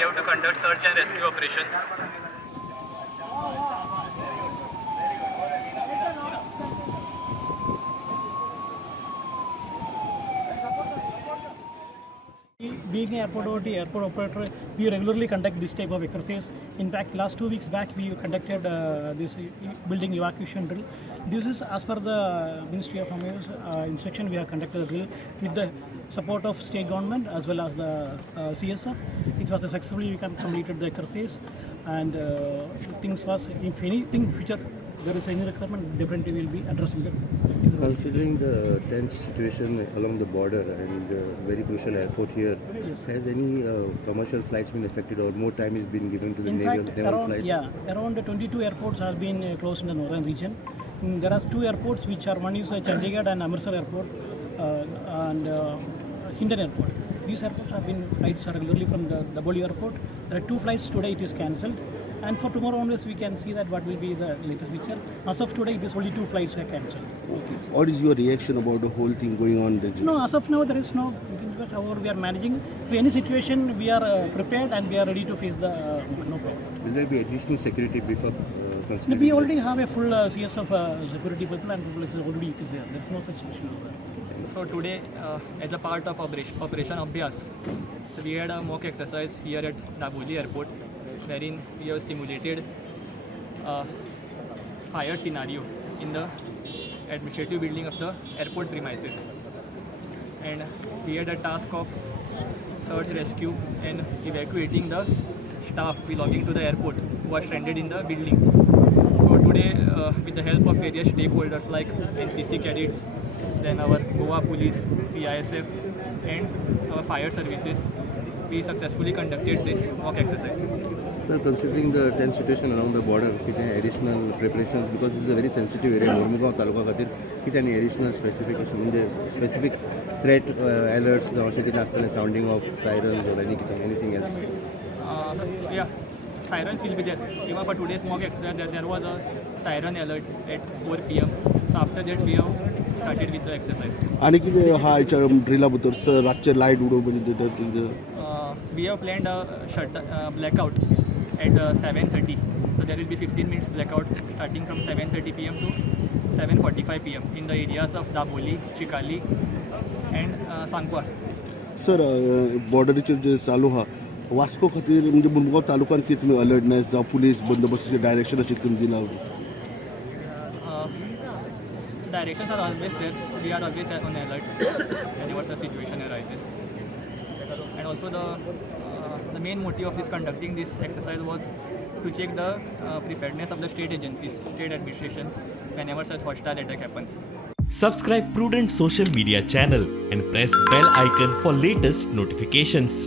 we have to conduct search and rescue operations. Being an airport operator, we regularly conduct this type of exercise. In fact, last 2 weeks back, we conducted this building evacuation drill. This is as per the Ministry of Home's instruction. We have conducted a drill with the support of state government as well as the CSF. It was successfully we completed the exercise, and things was, if anything future there is any requirement, definitely will be addressing it. Considering the tense situation along the border and very crucial airport here, Yes. has any commercial flights been affected or more time is being given to the In naval fact, flights? around 22 airports have been closed in the northern region. There are 2 airports which are, one is Chandigarh and Amritsar airport, and Hindon airport. These airports have been flights regularly from the W airport. There are 2 flights today, it is cancelled. And for tomorrow onwards, we can see that what will be the latest picture. As of today, it is only 2 flights are cancelled. What is your reaction about the whole thing going on? No, as of now, there is no. However, we are managing. For any situation, we are prepared and we are ready to face the no problem. Will there be additional security before considering? We already have a full CSF security people, and people is already there. There is no such issue over there. So today, as a part of Operation Abhyas, so we had a mock exercise here at Daboli Airport, wherein we have simulated a fire scenario in the administrative building of the airport premises. And we had a task of search, rescue and evacuating the staff belonging to the airport who are stranded in the building. So today, with the help of various stakeholders like NCC cadets, then our Goa Police, CISF and our fire services, we successfully conducted this mock exercise. Sir, considering the tense situation along the border, किती additional preparations, because this is a very sensitive area, Mormugaon taluka खातीर किती any additional specification, म्हणजे specific threat alerts जावं अशें कितें आसतलें, sounding of sirens or anything else? Yeah, sirens will be there. Even for today's mock exercise, there was a siren alert at 4 p.m. So after that, we have started with the exercise. आणि किती हा याच्या ड्रिला बद्दल sir रातचे light उडोवपाचे We have planned a blackout at 7:30. So there will be 15 minutes blackout starting from 7:30 p.m. to 7:45 p.m. in the areas of Daboli, Chikali and Sankwar. Sir बॉर्डरीचेर जे चालू हा वास्को खातीर म्हणजे मुरमुगांव तालुक्यात कितें तुमी अलर्टनेस जावं पुलीस बंदोबस्ताचे डायरेक्शन अशें तुमी दिला Directions are always there. We are always on alert whenever the situation arises. And also the main motive of conducting this exercise was to check the preparedness of the state agencies, state administration, whenever such hostile attack happens. Subscribe Prudent social media channel and press bell icon for latest notifications.